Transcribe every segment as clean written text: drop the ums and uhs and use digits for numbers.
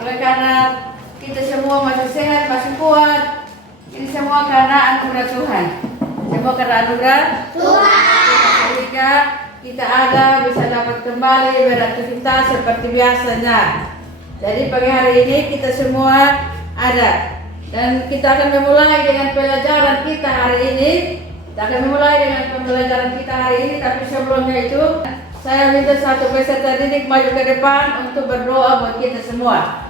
Oleh karena kita semua masih sehat, masih kuat, ini semua karena anugerah Tuhan. Semua karena anugerah Tuhan. Sehingga kita ada bisa dapat kembali beraktivitas seperti biasanya. Jadi pagi hari ini kita semua ada dan kita akan memulai dengan pelajaran kita hari ini. Kita akan memulai dengan pembelajaran kita hari ini, tapi sebelumnya itu saya minta satu peserta didik maju ke depan untuk berdoa buat kita semua.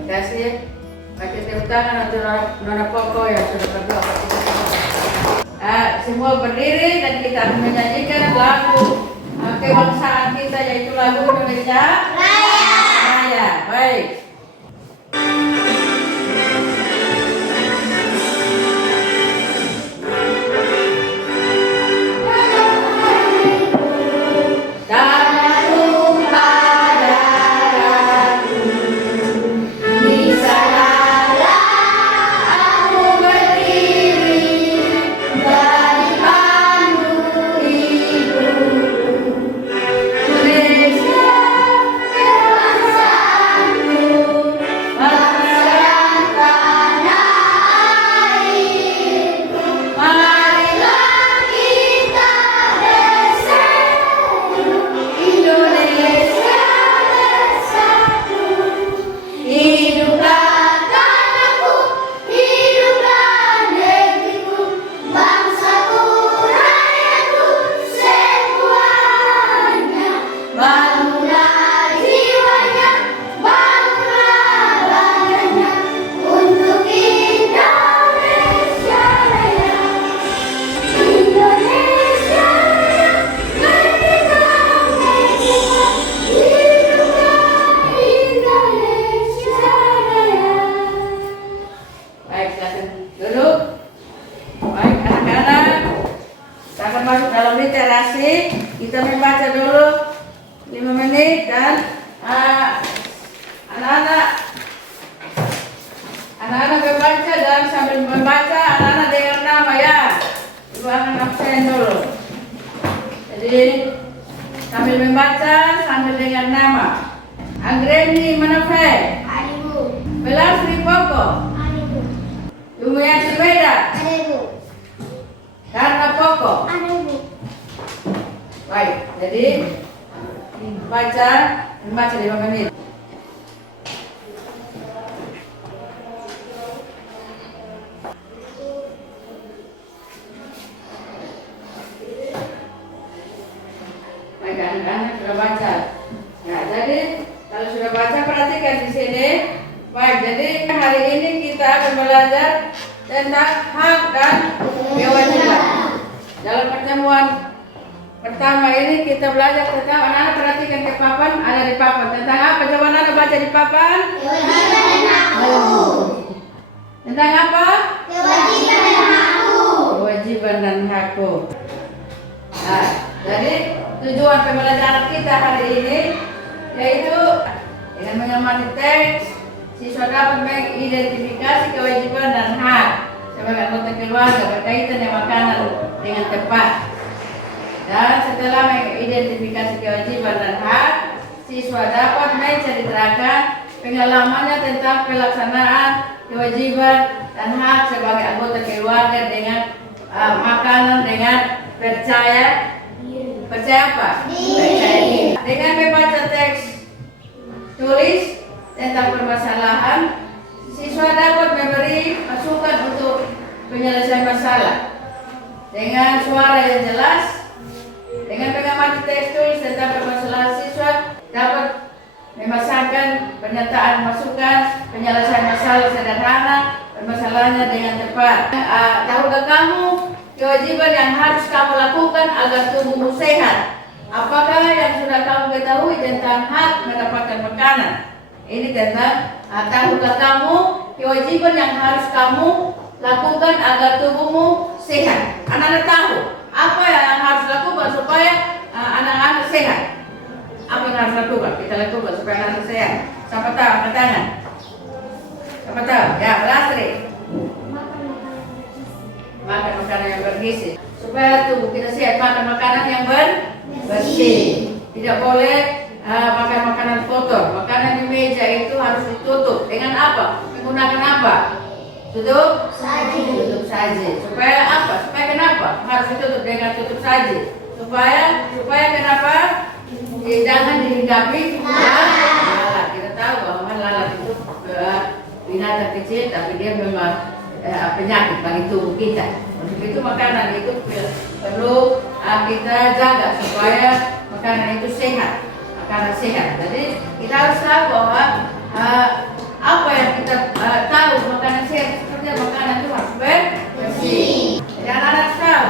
Terima kasih. Bagi tepuk tangan untuk Nona Koko yang sudah berdoa. Semua berdiri dan kita akan menyanyikan lagu kebangsaan kita, yaitu lagu Indonesia Raya. Baik. Literasi, kita membaca dulu 5 menit dan anak-anak membaca dan sambil membaca anak-anak dengar nama ya. Ibu akan absen dulu. Jadi sambil membaca sambil dengar nama. Anggreni Manofe. Adibu. Belasri Poko. Adibu. Lumiati Beda. Adibu. Karna Poko. Adibu. Baik, jadi membaca 5 menit. Baik, anak-anak sudah baca. Nah, jadi kalau sudah baca perhatikan di sini. Baik, jadi hari ini kita akan belajar tentang hak dan kewajiban. Dalam pertemuan pertama ini kita belajar tentang, anak-anak perhatikan ke papan, ada di papan. Tentang apa? Coba anak baca di papan. Kewajiban dan hakku. Tentang apa? Kewajiban dan hakku. Kewajiban dan hakku. Nah, jadi tujuan pembelajaran kita hari ini yaitu dengan mengamati teks, siswa dapat mengidentifikasi kewajiban dan hak sebagai anggota keluarga berkaitan dengan makanan dengan tepat. Dan setelah mengidentifikasi kewajiban dan hak, siswa dapat menceritakan pengalamannya tentang pelaksanaan kewajiban dan hak sebagai anggota keluarga dengan makanan dengan percaya apa? Percaya diri. Dengan membaca teks tulis tentang permasalahan, siswa dapat memberi masukan untuk penyelesaian masalah dengan suara yang jelas. Dengan mengamati teks tulis tentang permasalahan, siswa dapat memasangkan pernyataan masukan penyelesaian masalah sederhana permasalahannya dengan tepat. Tahukah kamu kewajiban yang harus kamu lakukan agar tubuhmu sehat? Apakah yang sudah kamu ketahui tentang hak mendapatkan makanan? Ini tentang tahukah kamu kewajiban yang harus kamu lakukan agar tubuhmu sehat. Anak-anak tahu apa yang harus lakukan supaya anak-anak sehat. Apa yang harus lakukan? Kita lakukan supaya anak-anak sehat. Siapa tahu? Angkat tangan. Siapa tahu? Ya, Lastri. Makan makanan yang bergizi. Supaya tubuh kita sehat, makan makanan yang bersih. Tidak boleh makan makanan kotor. Makanan di meja itu harus ditutup. Dengan apa? Menggunakan apa? Tutup saji. Tutup saji. Supaya apa? Supaya kenapa? Harus ditutup dengan tutup saji. Supaya kenapa? Jangan dihinggapi lalat. Kita tahu bahwa lalat itu binatang kecil, tapi dia memang penyakit bagi tubuh kita. Untuk itu makanan itu perlu kita jaga supaya makanan itu sehat, makanan sehat. Jadi kita harus tahu bahwa apa yang kita tahu makanan sehat seperti makanan itu harus bersih. Jadi anak-anak tahu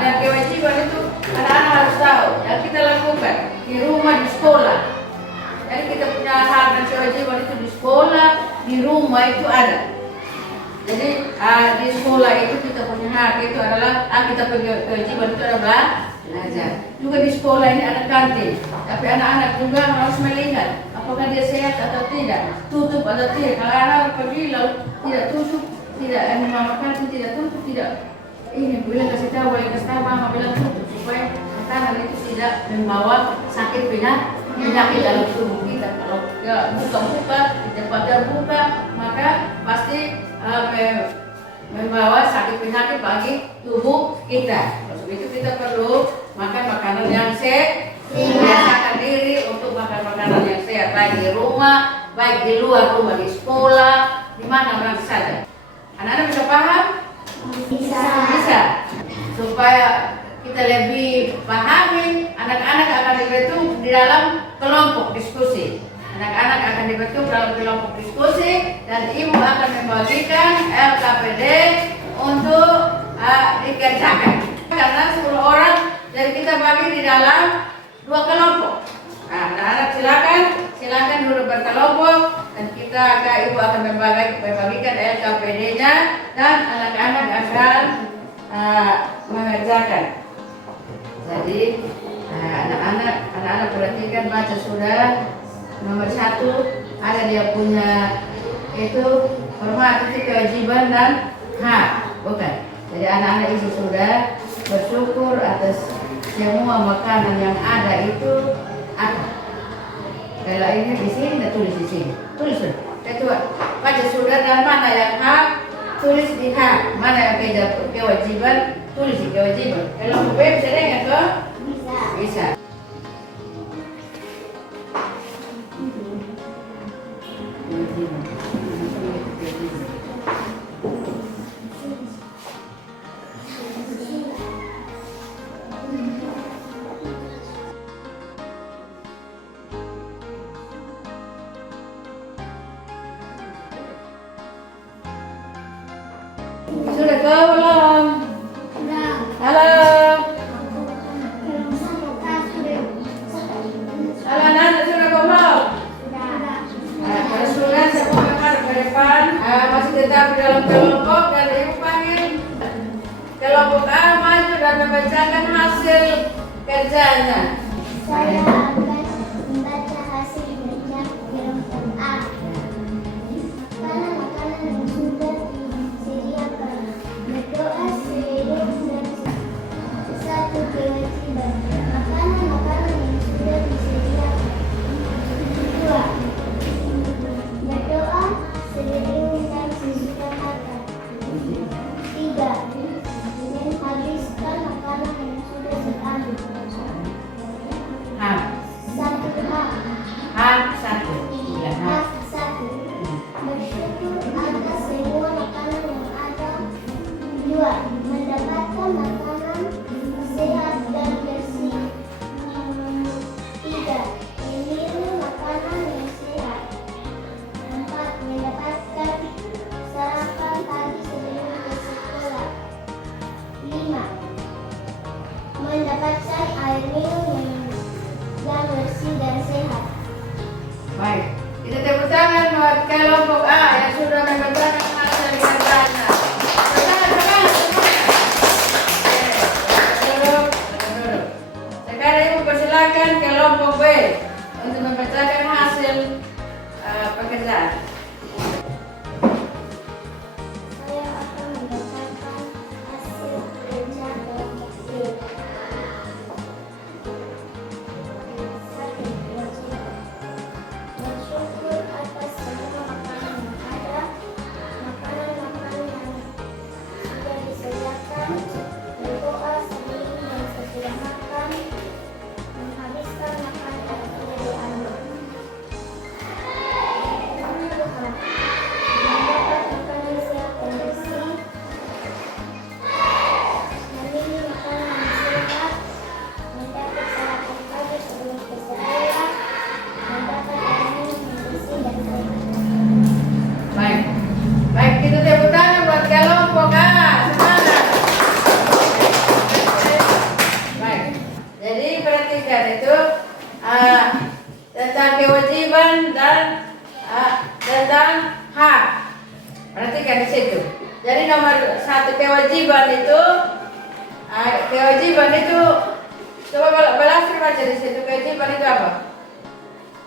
dan kewajiban itu anak-anak harus tahu yang kita lakukan di rumah, di sekolah. Jadi kita punya hak dan kewajiban itu di sekolah, di rumah itu ada. Jadi di sekolah itu kita punya hak itu adalah kita punya kewajiban itu adalah belajar. Juga di sekolah ini ada kantin, tapi anak-anak juga harus melihat apakah dia sehat atau tidak, tutup atau tidak. Kalau anak pergi lalu tidak tutup, tidak mama kantin tidak tutup, tidak ini boleh kasih tahu, mama bilang tutup supaya makanan itu tidak membawa sakit penyakit dalam tubuh kita. Kalau buka-buka, tempat terbuka, maka pasti membawa sakit penyakit bagi tubuh kita. Untuk itu kita perlu makan makanan yang sehat, membiasakan diri untuk makan makanan yang sehat, baik di rumah, baik di luar rumah, di sekolah, di mana saja. Anak-anak bisa paham? Bisa. Supaya kita lebih pahami, anak-anak akan dibentuk di dalam kelompok diskusi. Anak-anak akan dibentuk dalam kelompok diskusi dan ibu akan membagikan LKPD untuk dikerjakan. Karena 10 orang dan kita bagi di dalam 2 kelompok. Nah, anak-anak silakan duduk berkelompok dan ibu akan membagikan LKPD-nya dan anak-anak akan mengerjakan. Jadi anak-anak perhatikan, baca sudah. Nomor 1 ada dia punya itu hormat, itu kewajiban dan hak, bukan? Jadi anak-anak isi sudah bersyukur atas semua makanan yang ada itu apa? Kalau ini di sini, tulis di sini, tulis sudah. Kedua, baca sudah dan mana yang hak, tulis di hak, mana yang kewajiban, tulis di kewajiban. Kalau B bisa dengar toh? Bisa. Sudah tahu belum? Sudah. Halo. Halo anak, sudah komol? Kalau sudah semua memang ke depan, masih tetap di dalam kelompok dan ibu panggil kelompok A maju dan membacakan hasil kerjanya. Saya akan membaca hasil kerja kelompok A. Makanan yang sudah disediakan. Berdoa sebelum dan satu kewajiban. Makanan yang sudah disediakan. 2. Berdoa sebelum dan sesudah makan. 3. Menghabiskan makanan yang sudah diambil. situ. Jadi nomor 1 kewajiban itu coba Balastri baca di situ. Kewajiban itu apa?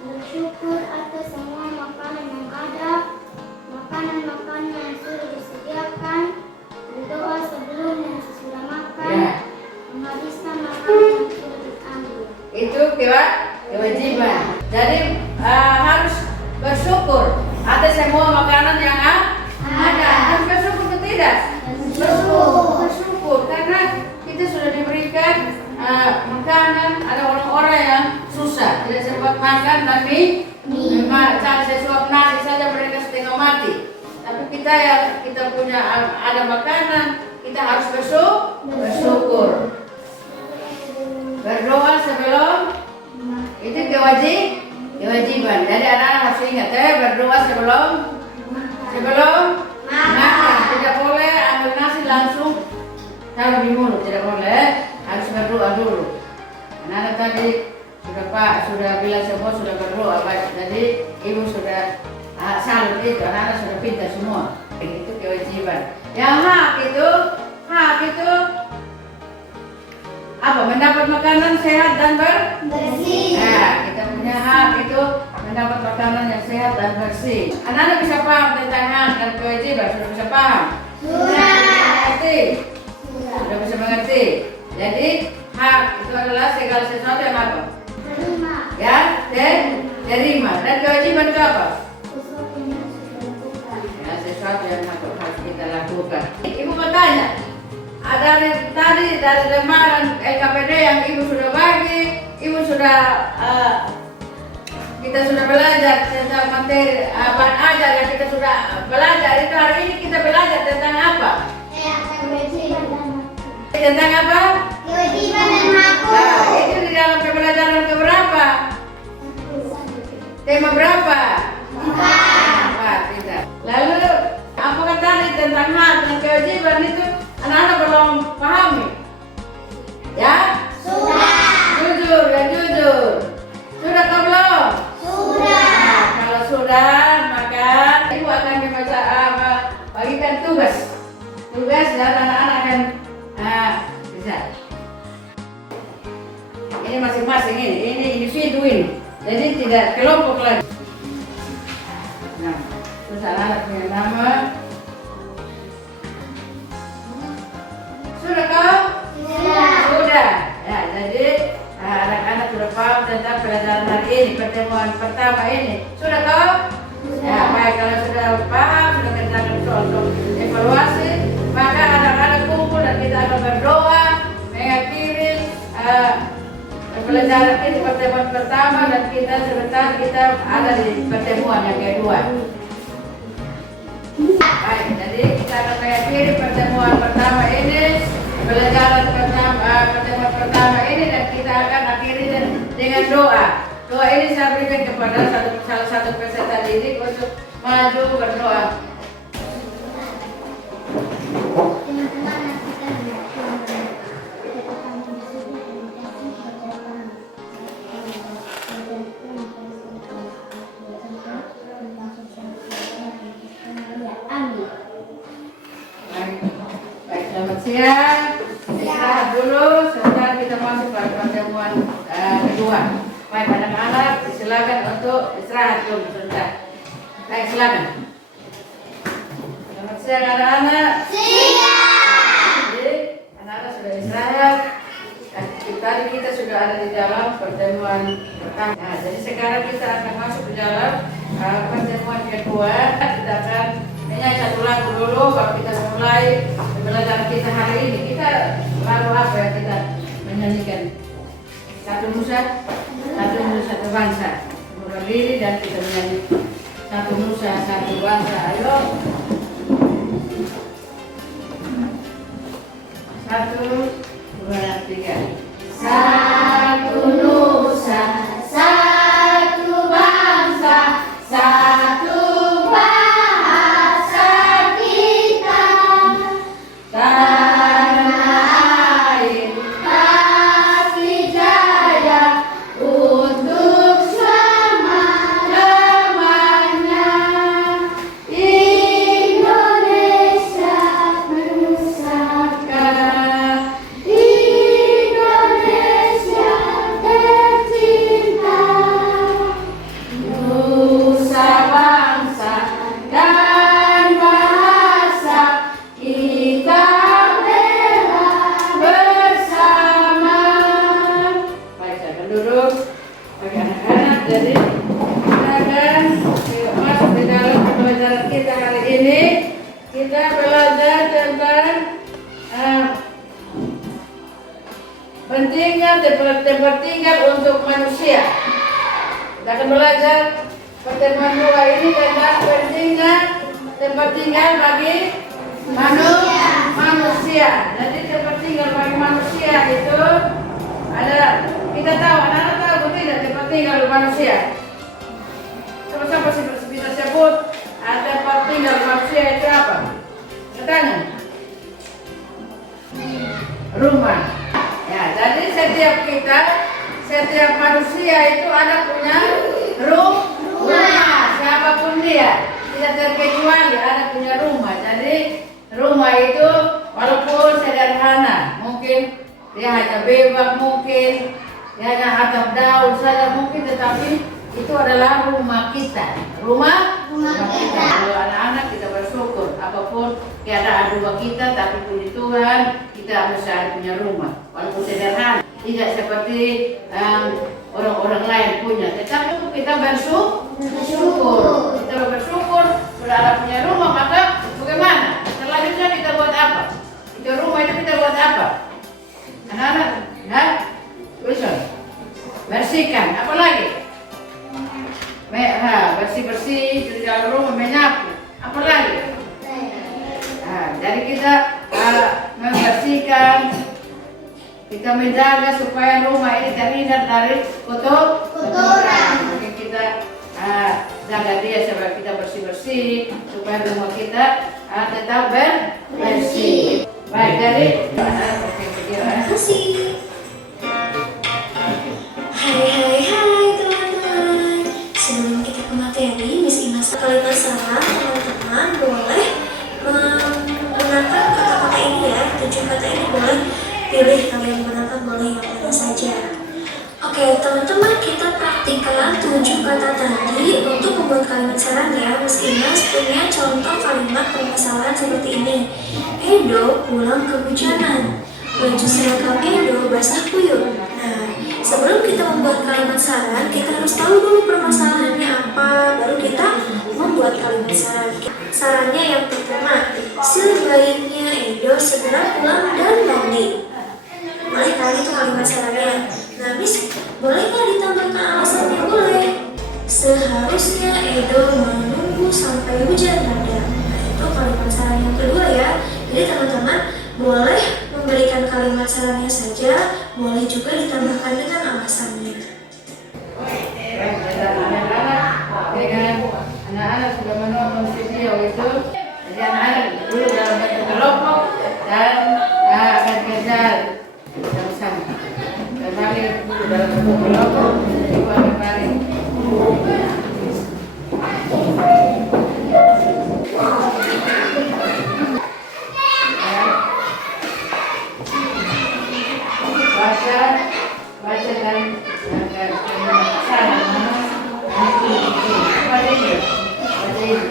Bersyukur atas semua makanan yang ada, makanan-makanan yang sudah disediakan, berdoa sebelum dan sesudah makan, Ya. menghabiskan makanan yang sudah diambil. Itu kewajiban. Jadi harus bersyukur atas semua makanan yang ada. Harus bersyukur atau tidak? Bersyukur karena kita sudah diberikan makanan. Ada orang-orang yang susah tidak sempat makan tapi cari sesuap nasi saja mereka setengah mati. Tapi kita punya ada makanan, kita harus bersyukur. Berdoa sebelum itu kewajiban. Jadi anak-anak harus ingat berdoa sebelum makan. Tidak boleh ambil nasi langsung taruh di mulut, tidak boleh. Harus berdoa dulu. Anak-anak tadi sudah bilang semua sudah berdoa baik. Jadi ibu sudah salut itu, anak-anak sudah pintar semua. Itu kewajiban. Yang hak itu apa? Mendapat makanan sehat dan Bersih. Nah, kita punya hak itu mendapat makanan yang sehat dan bersih. Anak-anak bisa paham tentang hak dan kewajiban, sudah bisa paham? Sudah bisa mengerti. Jadi hak itu adalah segala sesuatu yang apa? Terima. Ya, terima. Dan kewajiban itu apa? Sesuatu yang sudah dilakukan. Ya, sesuatu yang harus kita lakukan. Ibu bertanya, dari lembaran LKPD yang ibu sudah bagi, ibu sudah kita sudah belajar tentang materi apa aja yang kita sudah belajar. Itu hari ini kita belajar tentang apa? Tentang apa? Kewajiban dan hakku. Nah, itu di dalam pembelajaran keberapa? Tema berapa? 4. Tidak. Lalu apakah tadi tentang hak dan kewajiban itu anak-anak belum pahami? Ya? Sudah. Jujur. Sudah atau belum? Sudah. Nah, kalau sudah, maka ibu akan bagikan tugas dan anak-anak akan bisa. Ini masing-masing ini individu ini. Jadi tidak kelompok lagi. Nah, terus anak-anak punya nama. Sudah kau? Sudah. Ya, jadi anak-anak sudah paham tentang pelajaran hari ini, pertemuan pertama ini. Sudah kau? Ya, baik. Kalau sudah paham, sudah mengerjakan soal evaluasi, maka anak-anak kumpul dan kita akan berdoa mengakhiri pelajaran ini pertemuan pertama dan kita sebentar kita ada di pertemuan yang kedua. Baik, jadi kita akan mengakhiri pertemuan pertama ini, pelajaran pertemuan pertama ini dan kita akan akhiri dengan doa. Doa ini saya berikan kepada salah satu peserta didik untuk maju berdoa. Teman-teman, Amin. Baik, selamat siang. Istirahat dulu, sebentar kita masuk pada pertemuan kedua. Baik, anak-anak silakan untuk istirahat dulu sebentar. Baik, silakan. Selamat siang anak-anak. Jadi, anak-anak sudah istirahat. Tadi kita sudah ada di dalam pertemuan pertama. Nah, jadi sekarang kita akan masuk ke dalam pertemuan kedua. Kita akan menyanyi satu lagu dulu baru kita mulai pembelajaran kita hari ini. Kita lagu apa yang kita menyanyikan? Satu nusa, satu bangsa. Berdiri dan kita menyanyi satu nusa, satu bangsa. Ayo. 1, 2, 3. Satu nusa, satu bangsa, satu bahasa kita, tanah air pasti jaya untuk selama-lamanya. Indonesia ini kita belajar tentang tempat tinggal untuk manusia. Kita akan belajar pertemuan 2 ini tentang tempat tinggal bagi manusia. Jadi tempat tinggal bagi manusia itu ada, kita tahu, anak-anak tahu tidak tempat tinggal bagi manusia? Sama-sama bisa sebut tempat tinggal manusia itu apa? Katanya rumah. Ya, jadi setiap manusia itu ada punya rumah. Siapapun dia, tidak terkecuali ada punya rumah. Jadi rumah itu walaupun sederhana, mungkin dia hanya bebak, mungkin dia hanya atap daun saja mungkin, tetapi itu adalah rumah kita. Rumah kita. Kalau anak-anak kita bersyukur apapun keadaan rumah kita, tapi puji Tuhan kita bisa punya rumah walaupun sederhana, tidak seperti orang-orang lain punya, tetapi kita bersyukur. Kita bersyukur sudah ada punya rumah, maka bagaimana? Selanjutnya kita buat apa? Itu rumah itu kita buat apa? Anak-anak, bersihkan. Apa lagi? Bersih-bersih di dalam rumah, menyapu. Apa lagi? Jadi kita membersihkan, kita menjaga supaya rumah ini terhindar dari kotoran. Mungkin kita jaga dia supaya kita bersih-bersih, supaya rumah kita tetap bersih. Baik, jadi terima kasih. Hai teman-teman. Sebelum kita ke materi, Miss Imas kalimat saran teman-teman boleh menggunakan kata-kata ini ya. 7 kata ini boleh pilih, kalian gunakan boleh yang mana saja. Oke teman-teman, kita praktikkan 7 kata tadi untuk membuat kalimat saran ya. Miss Imas punya contoh kalimat permasalahan seperti ini. Edo pulang kehujanan. Baju seragam Edo basah kuyup. Nah, sebelum kita membuat kalimat saran, kita harus tahu dulu permasalahannya apa, baru kita membuat kalimat saran. Sarannya yang pertama, sebaiknya Edo segera pulang dan mandi. Boleh kali itu kalimat sarannya. Nah, Miss, boleh nggak ditambahkan alasannya? Boleh. Seharusnya Edo menunggu sampai hujan reda. Nah, itu kalimat saran yang kedua ya. Jadi teman-teman boleh memberikan kalimat sarannya saja, boleh juga ditambahkan dengan alasannya. Anak-anak sudah menonton video itu, jadi anak-anak dulu dalam bentuk kelompok dan akan kejar bersama. Kembali dulu dalam bentuk kelompok, ibu akan balik.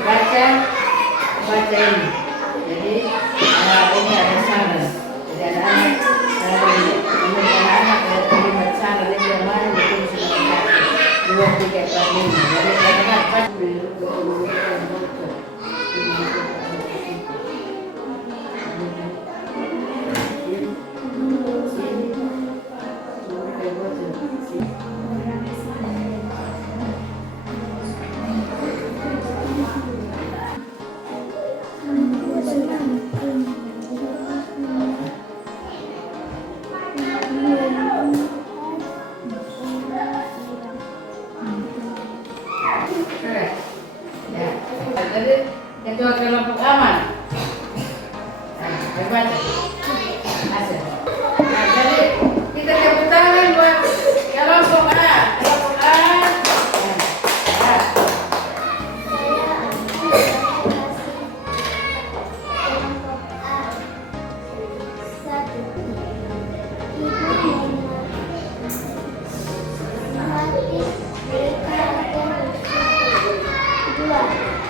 Baca dan baca ini. Jadi ini ada saran. Jadi anak-anak ada kalimat saran ini yang mana betul sudah baca 2, 3, 4, 5. Jadi anak-anak baca. Jadi ketua kelompok aman. Baca. Asal. Jadi kita tepuk tangan buat kelompok A. Kelompok A.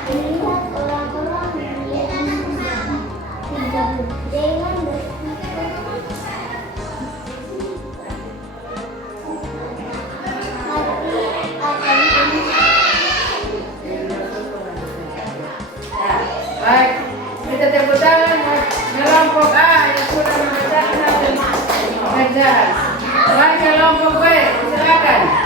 Melihat orang-orang yang dengan Baik, kita tepuk tangan kelompok A yang sudah memecahkan hasil pengerjaan. Baik, kelompok B, silakan.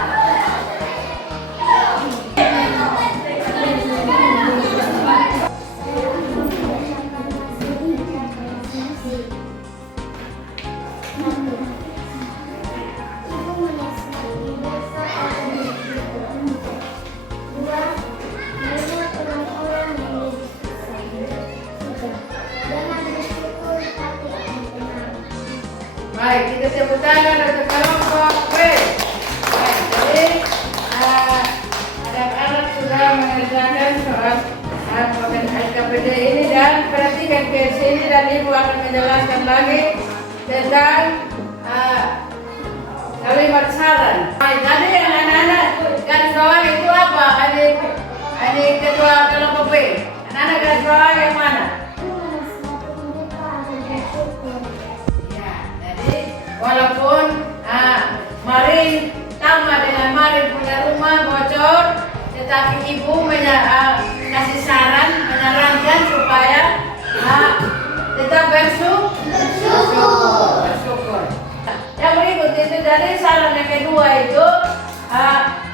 Baik, kita tepuk tangan untuk kelompok B. Baik, jadi anak-anak sudah mengerjakan soal LKPD ini dan perhatikan ke sini dan Ibu akan menjelaskan lagi tentang kalimat saran. Baik, jadi anak-anak garis bawah itu apa? Adik ketua kelompok B. Anak-anak garis bawah yang mana? Walaupun Marin sama dengan Marin punya rumah bocor, tetapi ibu kasih saran, menyarankan supaya tetap bersyukur. Yang berikut itu dari saran yang kedua itu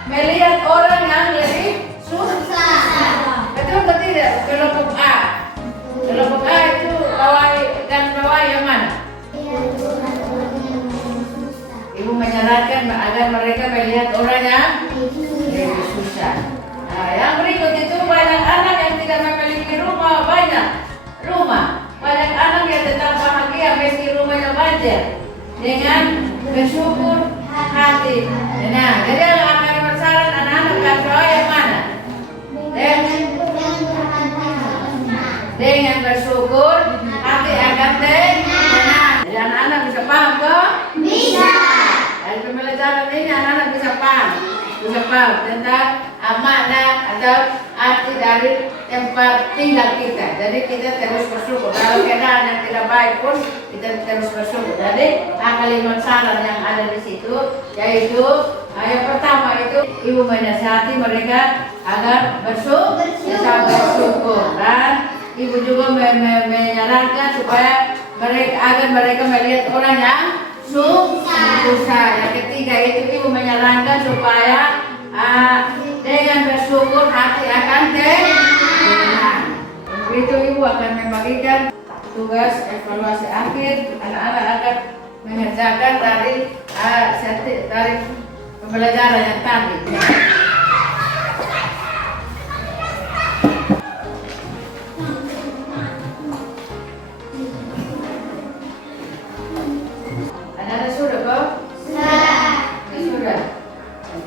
melihat orang yang lebih susah. Betul atau tidak? Kelompok A. Kelompok A itu garis bawah yang mana? Ibu menyarankan agar mereka melihat orang yang lebih susah. Nah, yang berikut itu banyak anak yang tidak memiliki rumah, banyak anak yang tetap bahagia meski rumahnya banjir dengan bersyukur hati. Nah, jadi akan bersaran anak-anak garis bawah yang mana? Dengan bersyukur hati akan tenang. Jadi anak-anak bisa paham kok? Bisa. Dari pembelajaran ini anak-anak bisa paham tentang makna atau arti dari tempat tinggal kita. Jadi kita terus bersyukur. Kalau keadaan yang tidak baik pun kita terus bersyukur. Jadi kalimat saran yang ada di situ yaitu yang pertama itu ibu menasihati mereka agar bersyukur dan ibu juga menyarankan supaya mereka melihat orang yang susah. Yang ketiga itu ibu menyarankan supaya dengan bersyukur hati akan tenang. Begitu ibu akan membagikan tugas evaluasi akhir. Anak-anak akan mengerjakan dari pembelajaran yang tadi.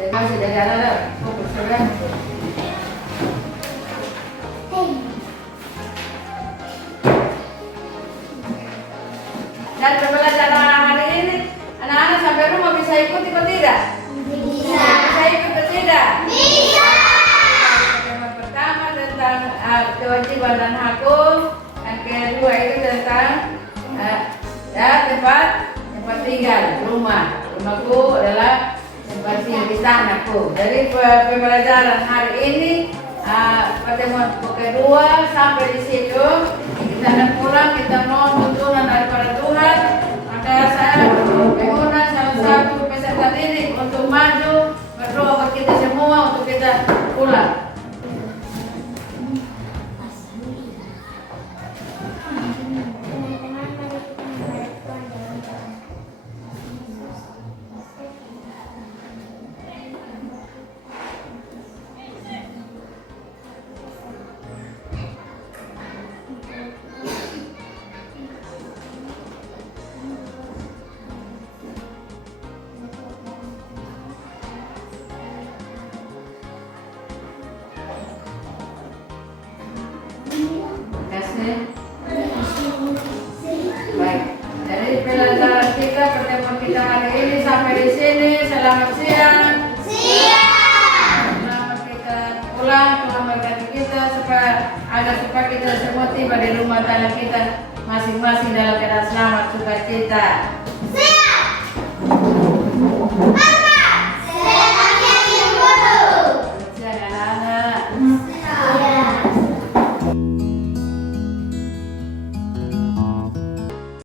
Masih dari anak-anak fokus sudah. Dan pembelajaran hari ini anak-anak sampai rumah bisa ikuti atau tidak? Bisa ikut atau tidak? Bisa. Yang pertama tentang kewajiban dan hakku, yang kedua itu tentang tempat tinggal, rumahku adalah seperti di tanahku. Jadi pembelajaran hari ini pertemuan kedua sampai di situ. Kita akan pulang, kita mohon tuntunan daripada Tuhan. Maka saya mengundang salah satu peserta didik untuk maju berdoa buat kita semua untuk kita pulang. Baik, jadi pelajaran kita, pertemuan kita hari ini sampai di sini. Selamat siang. Selamat kita pulang ke rumah kita supaya kita semua tiba di rumah tangga kita masing-masing dalam keadaan selamat, sukacita. Siap.